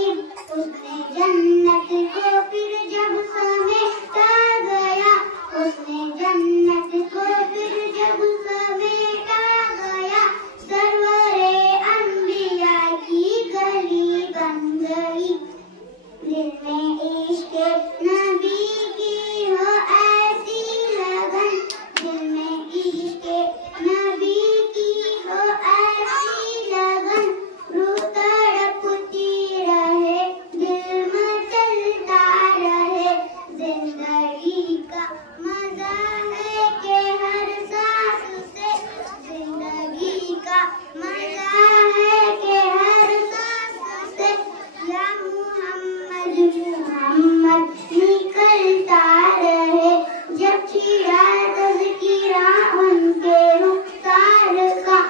गई। उसने जन्नत को फिर जब समेटा गया, उसने जन्नत को फिर जब समेटा गया, सरवरे अंबिया की गली बन गई। दिल में इश्क नबी की हो ऐसी लगन, दिल में इश्क नबी की हो ऐसी लगन, रूह तड़पती रहे, दिल मचलता रहे। जिंदगी का मजा है कि हर सांस से, जिंदगी का मजा है कि हर सांस से, या मोहम्मद मोहम्मद निकलता रहे। जब छिड़ा तज़किरा उनके रुखसार का,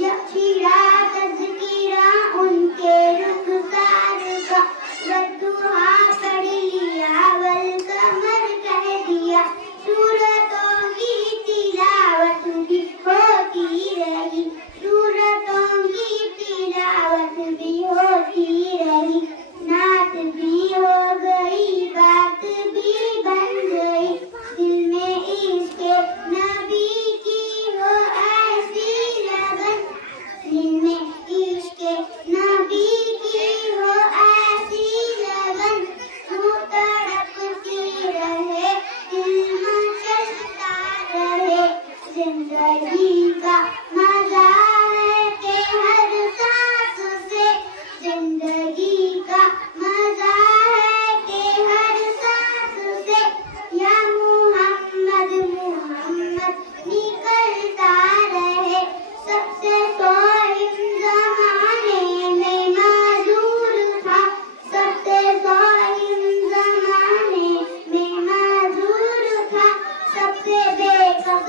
जब छिड़ा तज़किरा उनके रुखसार का, बद्दुआ पढ़ लिया वल कमर कह दिया, सूरतों की तिलावत भी होती रही, सूरतों की तिलावत भी होती रही। नात भी हो गई, बात भी बन गई, दिल में इश्क नबी की हो ऐसी लगन, दिल में इश्क नबी की हो ऐसी लगन, रूह तड़पती रहे, दिल मचलता रहे। जिंदगी का मजा है कि हर सांस से, जिंदगी का मजा है कि हर सांस से, या मोहम्मद मोहम्मद निकलता रहे। सबसे सोहिम ज़माने में माज़ूर था, सबसे सोहिम ज़माने में माज़ूर था, सबसे बेकस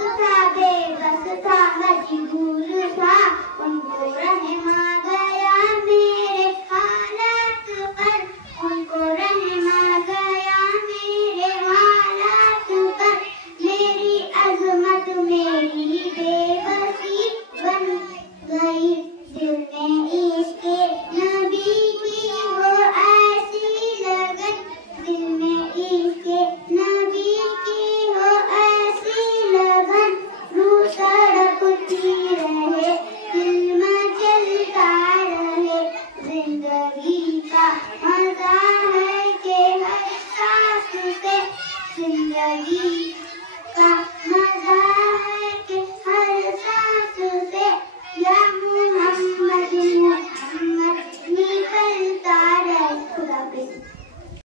था मजबूर था। उनको रहमा गया मेरे हालात पर, उनको रहमा गया मेरे हालात पर, मेरी अज़मत मेरी बेबसी बन गई। दिल में इश्क नबी की हो ऐसी लगन, दिल में इश्क नबी की हो ऐसी लगन, रूह तड़पती रहे, दिल मचलता रहे। जिंदगी का मजा है कि हर सांस से, जिंदगी का मजा है कि हर सांस से, या मोहम्मद मोहम्मद निकलता रहे। खुदा हाफिज़।